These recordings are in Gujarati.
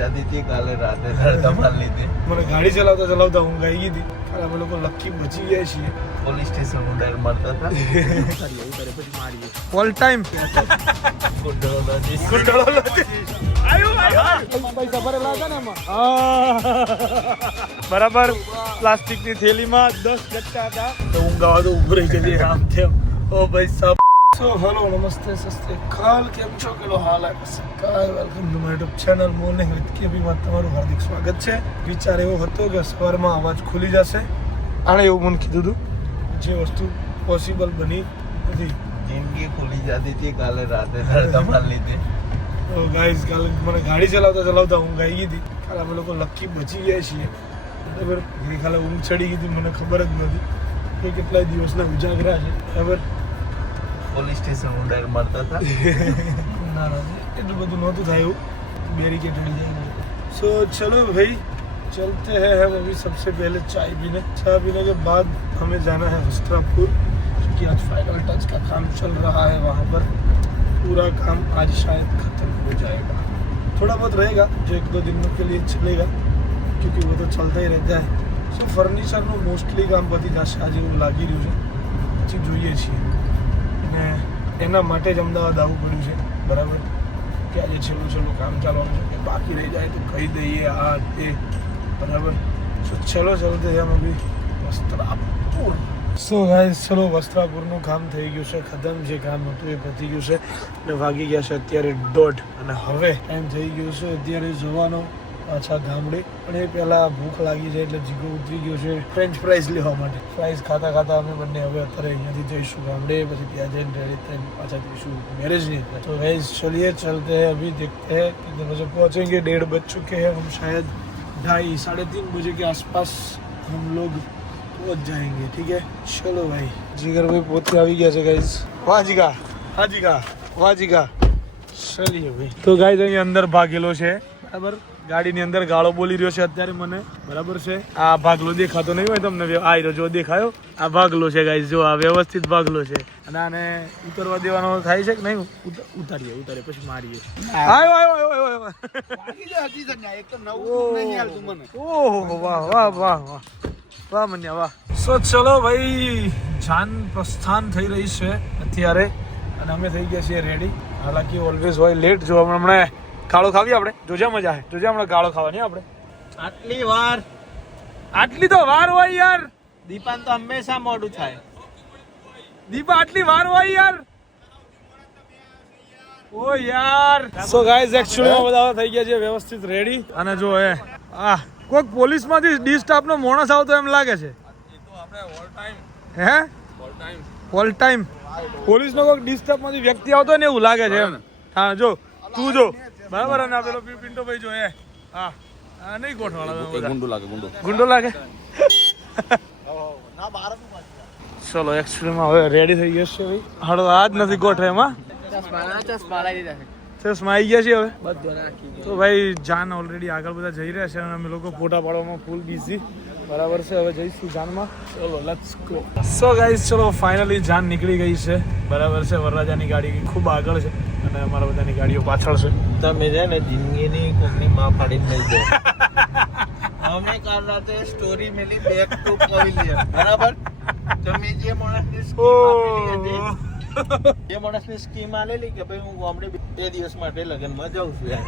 જાતી હતી કાલે રાતે ધડકા માર લીધે. મને ગાડી ચલાવતા ચલાવતા ઊંઘ આવી ગઈ હતી. અમે લોકો લકી બચી ગયા છીએ. પોલીસ સ્ટેશન ઉડાર મારતા હતા. ઓલ ટાઈમ બરાબર પ્લાસ્ટિક ની થેલીમાં 10 ગટ્ટા હતા તો ઊંઘાવા તો ઊભ રહી જતી આમ તેમ. ઓ ભાઈ સાહેબ. સો હેલો નમસ્તે સસ્તેકાલ કેમ છો કેલો હાલ કાય welcome to my YouTube channel morning with KB માં તમારું હાર્દિક સ્વાગત છે. વિચાર એવો હતો કે સવારમાં અવાજ ખુલી જશે. આણે એવું મને કીધું હતું જે વસ્તુ પોસિબલ બની નથી. જિંદગી ખુલી જતી હતી કાલે રાતે ધડકા માર લીધે. તો ગાઈઝ કાલે મને ગાડી ચલાવતા ચલાવતા ઊંઘ આવી ગઈ હતી. કાલે અમે લોકો લકી બચી ગયા છીએ. બરાબર કાલે ઊંઘ ચડી ગઈ હતી મને ખબર જ નથી કે કેટલા દિવસના ઉજાગરા છે. બરાબર પોલીસ સ્ટેશન ઉડાર મારતા હતા. ના એટલું બધું નહોતું થાય એવું બેरिकेड चढ़ जाएंगे. सो चलो भाई चलते हैं हम अभी सबसे पहले चाय पीने के बाद हमें जाना है वस्त्रापुर क्योंकि आज फाइनल टच का काम चल रहा है. वहाँ पर पूरा काम आज शायद खत्म हो जाएगा. थोड़ा बहुत रहेगा जो 1-2 दिनों के लिए चलेगा क्योंकि वो तो चलता ही रहता है. सो फर्निचरનું મોસ્ટલી કામ પતી જશે આજે એવું લાગી રહ્યું છે. પછી જોઈએ છીએ અને એના માટે જ અમદાવાદ આવવું પડ્યું છે. બરાબર કે આજે છેલ્લું કામ ચાલવાનું છે કે બાકી રહી જાય તો કહી દઈએ આ તે. બરાબર સો ચલો ચલતે हम अभी वस्त्रापुर. સો ગાઈસ ચલો વસ્ત્રાપુરનું કામ થઈ ગયું છે ખતમ. જે કામ હતું એ પતી ગયું છે અને વાગી ગયા છે અત્યારે 1:30 અને હવે ટાઈમ થઈ ગયો છે અત્યારે જવાનો પાછા ગામડે. પણ એ પહેલાં ભૂખ લાગી છે એટલે જીગો ઉતરી ગયો છે ફ્રેન્ચ ફ્રાઈઝ લેવા માટે. ફ્રાઈઝ ખાતા ખાતા અમે બંને હવે અત્યારે અહીંયાથી જઈશું ગામડે. પછી ત્યાં જઈને રેડી થઈને પાછા જઈશું મેરેજની. તો गाइस चलिए चलते हैं अभी देखते हैं कितने बजे पहुँचेंगे. 1:30 बज चुके हैं. हम शायद 2:30-3:30 बजे के आसपास हम लोग पहुँच जाएंगे. ठीक है चलो भाई. જીગર ભાઈ પોતે આવી ગયા છે ગાઈસ. વાહ જીગા હા જીગા વાહ જીગા. ચલીએ ભાઈ. તો ગાઈસ અહીં અંદર ભાગેલો છે. બરાબર ગાડીની અંદર ગાળો બોલી રહ્યો છે અત્યારે મને. બરાબર છે આ ભાગલો દેખાતો નહીં હોય તમને. આ રહ્યો જો દેખાયો આ ભાગલો છે ગાઈસ. જો આ વ્યવસ્થિત ભાગલો છે અને આને ઉતરવા દેવાનો થાય છે કે નહીં? ઉતારીએ પછી મારીએ. ઓહો વાહ વાહ વાહ વાહ વાહ મન્યા વાહ. સો ચલો ભાઈ જાન પ્રસ્થાન થઈ રહી છે અત્યારે અને અમે થઈ ગયા છીએ રેડી. હાલાકી ઓલવેઝ હોય લેટ. જો હમણાં ગાળો ખાવી આપણે. જોજે મજા આવે. જોજે હમણાં ગાળો ખાવાની આપણે. આટલી તો વાર હોય યાર. દીપાન તો હંમેશા મોડું થાય. દીપા આટલી વાર હોય યાર. ઓ યાર. સો ગાઈઝ એક્ચ્યુઅલી બધા થઈ ગયા છે વ્યવસ્થિત રેડી. અને જો કોઈક પોલીસમાંથી ડી સ્ટાફનો માણસ આવતો એમ લાગે છે. હે ઓલ ટાઈમ પોલીસનો કોઈક ડી સ્ટાફમાંથી વ્યક્તિ આવતો ને એવું લાગે છે એમ. હા જો તું જો બરાબર. અને પેલો પિન્ટો ભાઈ જો હા નહીં ગોઠવાળા ગુંડો લાગે. ચલો એક્ચ્યુઅલીમાં હવે રેડી થઈ ગયો છે ભાઈ. હાડો આજ નથી ગોઠવે એમાં ચશ્મા આવી ગયા છે હવે. તો ભાઈ જાન ઓલરેડી આગળ બધા જઈ રહ્યા છે અને અમે લોકો ફોટા પાડવામાં ફૂલ બિઝી. બરાબર છે હવે જઈશું જાનમાં. ચલો લેટ્સ ગો. સો ગાઈઝ ચલો ફાઇનલી જાન નીકળી ગઈ છે. બરાબર છે વરરાજાની ગાડી ખૂબ આગળ છે અને અમારા બધાની ગાડીઓ પાછળ છે. તમે છે ને જિંદગીની કોકની માં પાડીને મેલ દો. અમે કાલ રાતે સ્ટોરી મેલી બેક ટુ પવેલિયન. બરાબર તમે જે માણસની સ્કીમ આલેલી કે ભાઈ હું ગામડે 2 દિવસ માટે લગ્નમાં જાઉં છું યાર.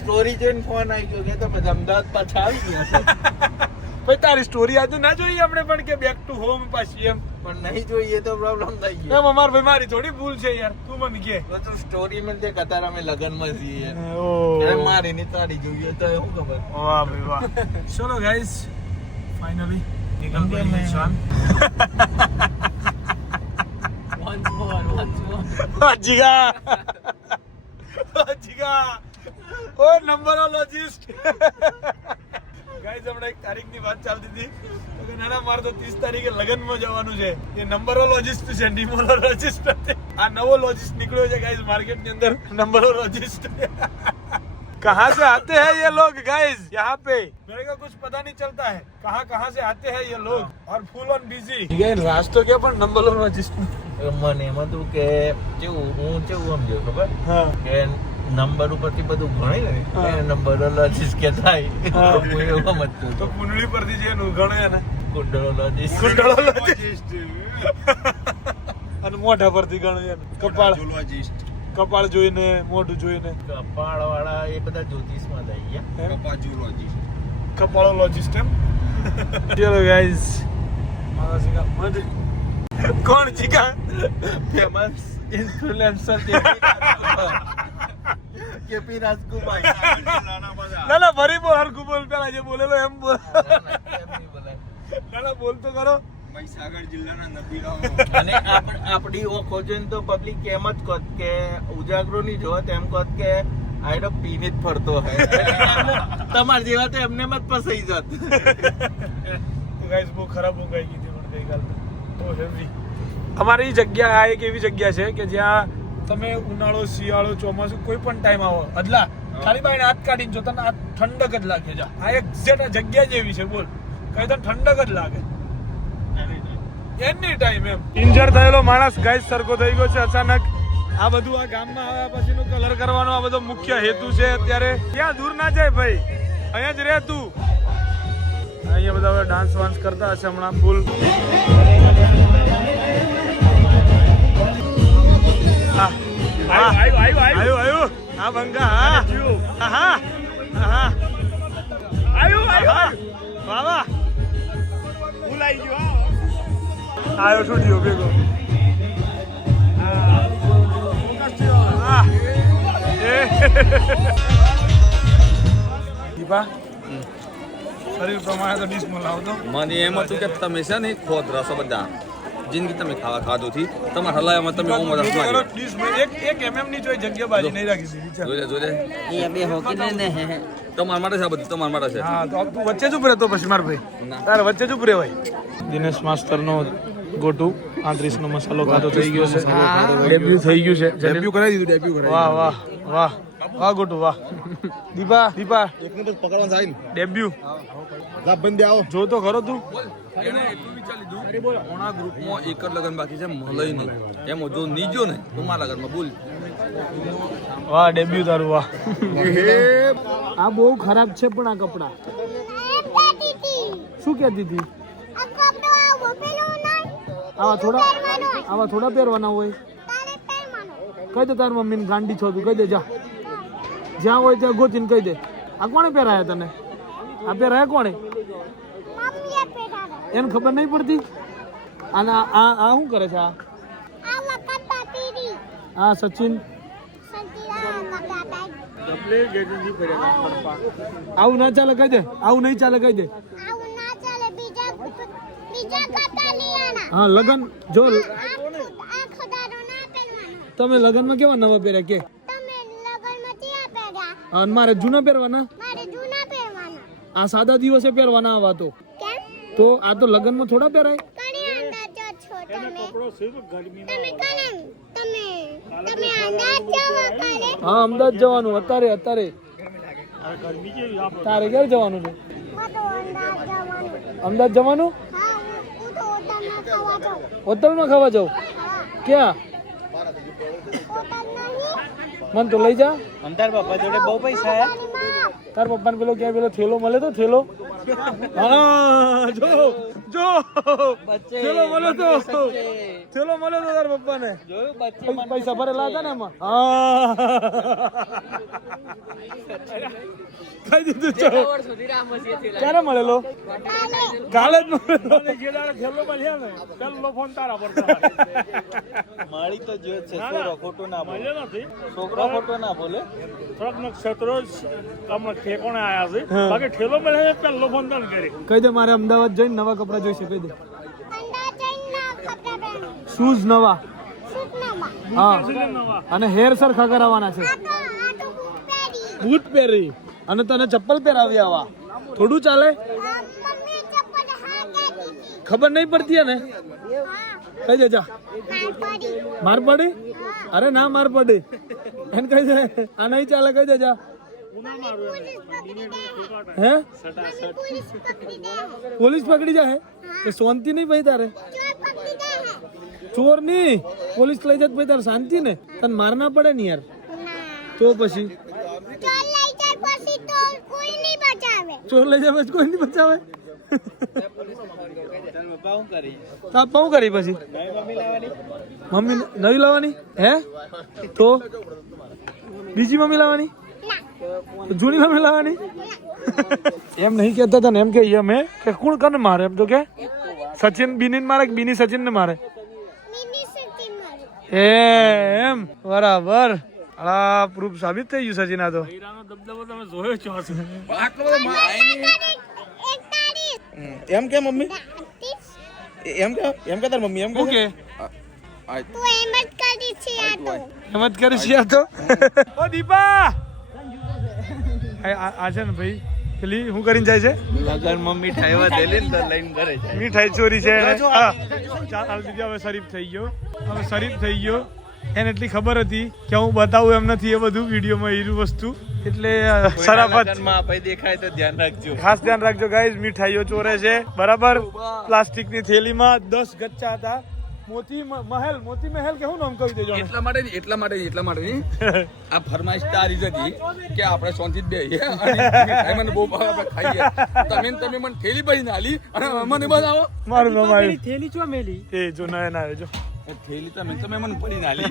સ્ટોરી જોઈને ફોન આવી ગયો કે તો પછી અમદાવાદ પાછા આવી ગયા છે. ભાઈ તારી સ્ટોરી આજે ના જોઈએ આપણે પણ કે બેક ટુ હોમ પાછી એમ. પણ નહીં જોઈએ તો પ્રોબ્લેમ થઈ ગયો. એમ અમાર ભાઈ મારી થોડી ભૂલ છે યાર. તું મને કે તો સ્ટોરી મેં તે કતાર અમે લગનમાં છીએ યાર. ઓ મારી ની તારી જોઈએ તો શું ખબર. વાહ ભાઈ વાહ. ચલો ગાઈસ ફાઇનલી નીકળ ગઈ જાન. જીગા ઓ નંબરોલોજિસ્ટ. ગાઈસ હમણાં એક તારીખની વાત ચાલતી હતી કે નાના મારે તો 30 તારીખે લગ્નમાં જવાનું છે. એ નંબરોલોજિસ્ટ છે નિમોલોજિસ્ટ. આ નવો લોજિસ્ટ નીકળ્યો છે ગાઈસ માર્કેટની અંદર. नंबरोलॉजिस्ट कहाँ से आते हैं ये लोग गाइस यहाँ पे मेरे को कुछ पता नहीं चलता है कहाँ से आते हैं ये लोग और फुल ऑन बिजी राज तो क्या पर नंबरोलॉजिस्ट મને એમાં તું કે જેવું હું કેવું સમજ્યો ખબર કે નંબર ઉપરથી બધું ગણે ને હા. એ નંબરોલોજીસ્ટ કે થાય હા. હું એવો મત તો તો કુંડળી પરથી જે નું ગણે ને કુંડળોલોજીસ્ટ કુંડળોલોજીસ્ટ અને મોઢા પરથી ગણે કપાળ જોઈને મોઢું જોઈને કપાળ વાળા એ બધા જ્યોતિષમાં લઈ ગયા કપાળોલોજીસ્ટ એમ ચલો ગાઈસ મારા સિંગા મધ કોણ જીકા ફેમસ ઇન્ફ્લુએન્સર કેપી રાજકુમાર ના ના ફરી બોલ હરકુ બોલ પેલા જે બોલેલો એમ બોલ ના ના બોલ તો કરો મહીસાગર જિલ્લાના નબીરાઓ અને આપણી ઓખો જોઈને તો પબ્લિક એમ જ કહત કે ઉજાગરો નહીં જોત એમ કહત કે આઈડો પીને જ ફરતો હે તમાર જેવા તો એમને મત ફસાઈ જાત તો ગાઈસ બહુ ખરાબ ઊંઘ આવી ગઈ હતી મને ગઈકાલ તો હેવી અમારી જગ્યા આ એક એવી જગ્યા છે કે જ્યાં તમે ઉનાળો શિયાળો ચોમાસું કોઈ પણ ટાઈમ આવો અદલા ખાલી બાઈને હાથ કાઢીને જો તને આ ઠંડક જ લાગે છે આ એક્ઝેક્ટ આ જગ્યા જ એવી છે બોલ કઈ તને ઠંડક જ લાગે એની ટાઈમ એમ ઇન્જર થયેલો માણસ ગાઈસ સરખો થઈ ગયો છે અચાનક આ બધું આ ગામમાં આવ્યા પછીનો કલર કરવાનો આ બધો મુખ્ય હેતુ છે અત્યારે ક્યાં દૂર ના જાય ભાઈ અહીંયા જ રહે તું અહીંયા બધા હવે ડાન્સ વાન્સ કરતા હશે હમણાં ફૂલ આવ્યું હા બંગા હા હા હા આવ્યું વાહ વાહ ફૂલ આવી ગયો આવ્યો છૂટ્યો ભેગો દીપા શરીર પ્રમાણે તો ડીશમાં લાવતો મને એમ હતું કે તમે છે ને ખોદ રસો બધા જિંદગી તમે ખાધું થી તમારા હલાયામાં તમે ઉમર એક MM ની જોઈ જગ્યા બાજી નહીં રાખી દીધી ચાલ જોજે તમારા માટે છે આ બધું તમારા માટે છે હા તો તું વચ્ચે જ ઉભો રહેતો પછી માર ભાઈ તારે વચ્ચે જ ઉભો રહેવાય દિનેશ માસ્ટરનો ગોટુ 35 નો મસાલો ખાતો થઈ ગયો છે ડેબ્યુ થઈ ગયું છે ડેબ્યુ કરાવી દીધું ડેબ્યુ કરાવી વાહ વાહ વાહ વાહ ગોટુ વાહ દીપા એક ને પકડવાનું થાય ને ડેબ્યુ લાભ બંધ આવો જો તો ખરો તું એને એટલું વિચારી દીધું કોણા ગ્રુપમાં એક જ લગન બાકી છે મળય નહીં એમ જો નીજો ને તો મારા લગનમાં બોલ વાહ ડેબ્યુ તારું વાહ આ બહુ ખરાબ છે પણ આ કપડા શું કહેતી હતી આવા થોડા પહેરવાના હોય કહી દે તાર મમ્મીને ગાંડી છો તું કહી દે જા જ્યાં હોય ત્યાં ગોતીને કહી દે આ કોણે પહેરાયા તને આ પહેરાયા કોણે એને ખબર નહીં પડતી અને આ શું કરે છે આ સચિન આવું ના ચાલે કહી દે આવું નહીં ચાલે કહી દે હા લગન જો તમે લગનમાં કેવા નવા પહેર્યા કે અને મારે જૂના પહેરવાના આ સાદા દિવસે પહેરવાના આવા તો આ તો લગનમાં થોડા પહેરાય હા અમદાવાદ જવાનું અત્યારે તારે ક્યારે જવાનું છે અમદાવાદ જવાનું હોટલમાં ખાવા જાવ ક્યાં મન તો લઈ જા તાર પપ્પા જોડે બહુ પૈસા હે તાર પપ્પાને પેલો ક્યાં પેલો થેલો મળે તો થેલો હા જો થેલો મળે તો તાર પપ્પાને પૈસા ભરેલા હતા ને એમાં હા કઈ દીધું છો ક્યારે મળેલો કાલે જ મળેલો થેલો મળ્યા ને પેલો ફોન તારા પર માળી તો જો છે છોકરો ખોટું ના બોલે છોકરો ખોટો ના બોલે થોડાક નક્ષત્રો હમણાં ઠેકોણે આયા છે બાકી ઠેલો મળે પેલો ફોન તાર કરી કહી દે મારે અમદાવાદ જઈને નવા કપડા જોઈશે કહી દે શૂઝ નવા હા અને હેર સરખા કરાવવાના છે બૂટ પહેરી અને તને ચપ્પલ પહેરાવી આવા થોડું ચાલે ખબર નહીં પડતી ને કઈ દે જા માર પડી અરે ના માર પડી એને કઈ દે આ નહીં ચાલે કઈ દે જા હે પોલીસ પકડી જાય એ શાંતિ નહીં ભાઈ તારે ચોર નહીં પોલીસ લઈ જાય ભાઈ તારે શાંતિ ને તને માર ના પડે ને યાર તો પછી ચોર લઈ જાય પછી કોઈ નહીં બચાવે. તાપ શું કરી પછી મમ્મી નવી લાવવાની હે તો બીજી મમ્મી લાવવાની જૂની મમ્મી લાવવાની એમ નહીં કહેતા હતા ને એમ કે મેં કે કોણ કને મારે એમ તો કે સચિન બીની મારે કે બીની સચિન ને મારે એમ બરાબર આ પ્રૂફ સાબિત થઈ ગયું સચિન આ તો દબદબો તમે જોયો છો એમ કે મમ્મી એમ કે તાર મમ્મી એમ ઓકે તું એમ જ કરી છે આ તો હિંમત કરી છે આ તો ઓ દીપા આ છે ને ભાઈ પેલી શું કરીને જાય છે લગન માં મીઠાઈ એવા દેલી ને લઈને ઘરે જાય. મીઠાઈ ચોરી છે એને. હા ચાલ દીદી હવે શરીફ થઈ ગયો હવે શરીફ થઈ ગયો એને એટલી ખબર હતી કે હું બતાવું એમ નથી એ બધું વિડીયોમાં એવી વસ્તુ એટલે શરાફત લગનમાં આપણે દેખાય તો ધ્યાન રાખજો. ખાસ ધ્યાન રાખજો ગાઈઝ મીઠાઈઓ ચોરે છે બરાબર પ્લાસ્ટિકની થેલીમાં 10 ગચ્ચા હતા મોતી મહેલ કે હું નામ કહી દેજો એટલા માટે નહીં આ ફરમાઈશ તારી જ હતી કે આપણે શાંતિ જ બેહીએ અને મીઠાઈ મને બહુ ભાવે, આપણે ખાઈએ. તમે મને થેલી ભરીને આલી અને મને બનાવો. મારું નામ આવ્યું થેલી ચો મેલી એ જો નયન આવે જો થેલી તમે મને ભરીને આલી.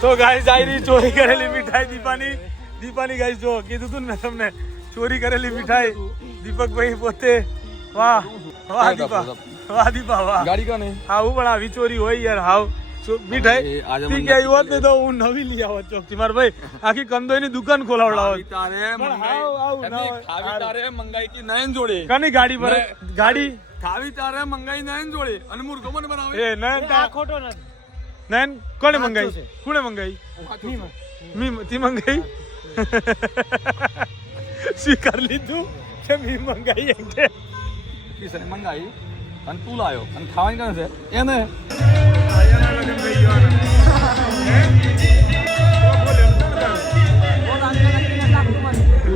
તો ગાઈઝ આયરી ચોરી કરેલી મીઠાઈ દીપાની ગાઈઝ જો કીધું તું ને મેં તમને ચોરી કરેલી મીઠાઈ દીપકભાઈ પોતે વાહ દીપા વાહ ગાડી કાને આવું પણ આવી ચોરી હોય યાર હાવ મીઠાઈ આજે તી કે આવ્યો હોત ને તો હું નવી લઈ આવત ચોકથી માર ભાઈ આખી કંદોઈની દુકાન ખોલાવડાવત તારે પણ હાવ ખાવી તારે મંગાઈ કી નયન જોડે કની ગાડી પર ગાડી ખાવી તારે મંગાઈ નયન જોડે અને મુર્ગો મને બનાવે. એ નયન આ ખોટો નથી નયન કોને મંગાઈ કોને મંગાઈ મી તી મંગાઈ સ્વીકાર લીધું કે મી મંગાઈ એમ કે કિસને મંગાઈ અને તું લાયો અને ખાવાની કાને છે એને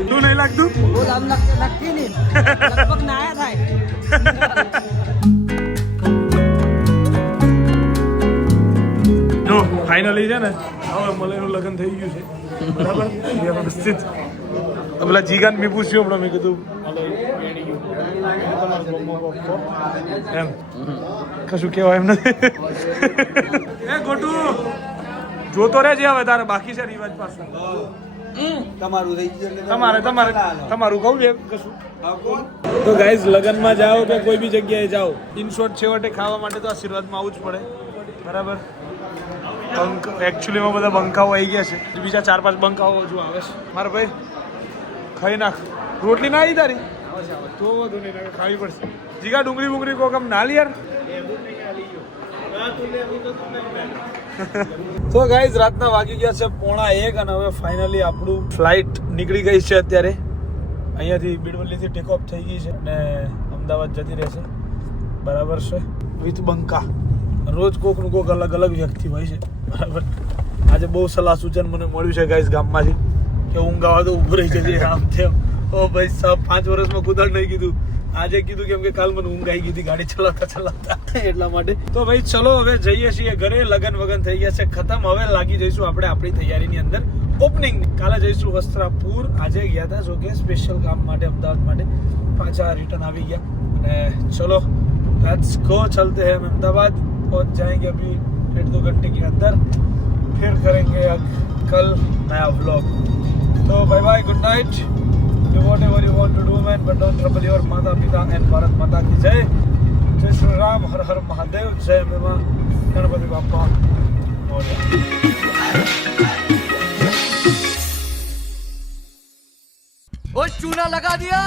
તું નહીં લાગતું નક્કી નહીં લગભગ નાયા થાય જો ફાઇનલી છે ને હવે મલેનું લગ્ન થઈ ગયું છે બરાબર વ્યવસ્થિત પેલા જીગાન મેં પૂછ્યું હમણાં મેં કીધું એમ કશું કહેવાય એમ નથી એ ગોટુ જોતો રહેજે હવે તારે બાકી છે રિવાજ પાસે તમારું કહું છે કશું તો ગાઈઝ લગનમાં જાઓ કે કોઈ બી જગ્યાએ જાઓ ઇન શોર્ટ છેવટે ખાવા માટે તો આશીર્વાદમાં આવવું જ પડે બરાબર એકચ્યુઅલીમાં બધા બંકાઓ આવી ગયા છે બીજા 4-5 બંકાઓ હજુ આવે છે મારા ભાઈ ખાઈ નાખ રોટલી ના આવી તારી તો વધુ નહીં ખાવી પડશે જીગા ડુંગળી કોક આમ ના લી યાર તો ગાઈઝ રાતના વાગી ગયા છે 1:30 અને હવે ફાઇનલી આપણું ફ્લાઇટ નીકળી ગઈ છે અત્યારે અહીંયાથી બીડવલીથી ટેક ઓફ થઈ ગઈ છે અને અમદાવાદ જતી રહેશે બરાબર છે વિથ બંકા રોજ કોકનું કોક અલગ વ્યક્તિ હોય છે બરાબર આજે બહુ સલાહ સૂચન મને મળ્યું છે ગાઈઝ ગામમાંથી કે ઊંઘ આવે તો ઊભું રહી જજે આમ તેમ ઓ ભાઈ સાહેબ 5 વર્ષમાં કુદાડ નહીં કીધું આજે કીધું કેમ કે કાલ મને ઊંઘ આવી ગઈ હતી ગાડી ચલાવતા એટલા માટે તો ભાઈ ચલો હવે જઈએ છીએ ઘરે લગન વગન થઈ ગયા છે ખતમ હવે લાગી જઈશું આપણે આપણી તૈયારીની અંદર ઓપનિંગ કાલે જઈશું વસ્ત્રાપુર આજે ગયા હતા જો કે સ્પેશિયલ કામ માટે અમદાવાદ માટે પાછા રિટર્ન આવી ગયા અને ચલો लेट्स गो चलते हैं हम अहमदाबाद पहुंच जाएंगे अभी 1-2 घंटे के अंदर फिर करेंगे कल नया व्लॉग तो bye bye good night do whatever you want to do man but don't trouble your mata pita and Bharat Mata ki jai jai Shri Ram har har Mahadev jai Mema Ganapati Bappa Moria वो चूना लगा दिया।